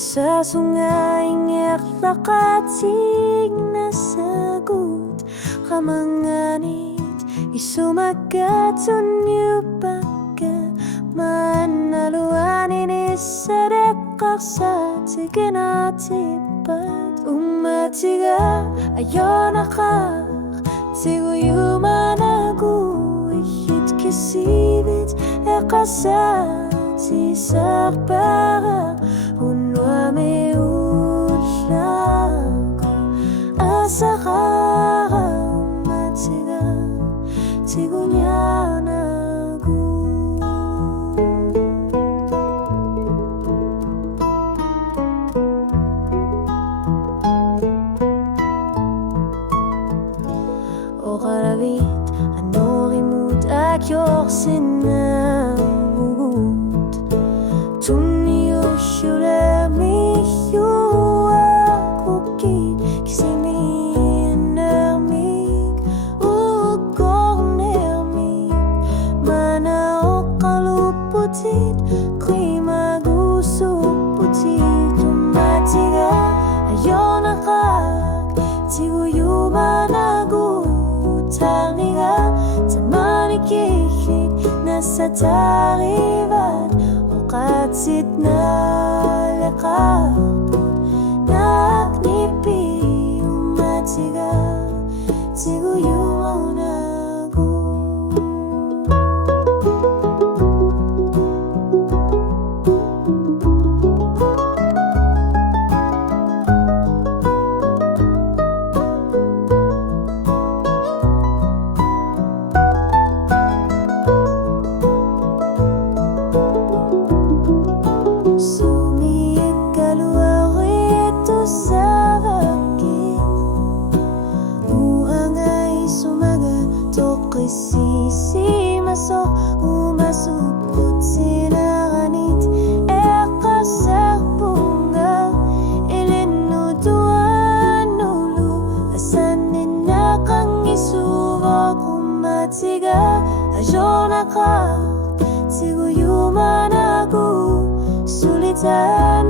Sa sungaing erlakating nasagot kamanganit isumagat unyo pagka manaluanin isadekak sa tiginatipat umatiga ayon akak tiguyo managu ihit kisibit ekasati sakbara unwa me ulango asakara umatiga tigunya nagu o karavit ano rimut akyor sinamugut tunniyo shulami yuakukit kisimi nermik ukor nermik mana okaluputit krimagusu putit umatiga ayon akak tiguyo managu taniga tamanikikik nasa taribat okatsit na lakapot naknipi umatiga tiguyo nagu sisi masuk umasuput sinaranit ekasar bunga ilinutuan ulu asanin nakang isuwag umatiga ajonaka tiguyo managu sulitan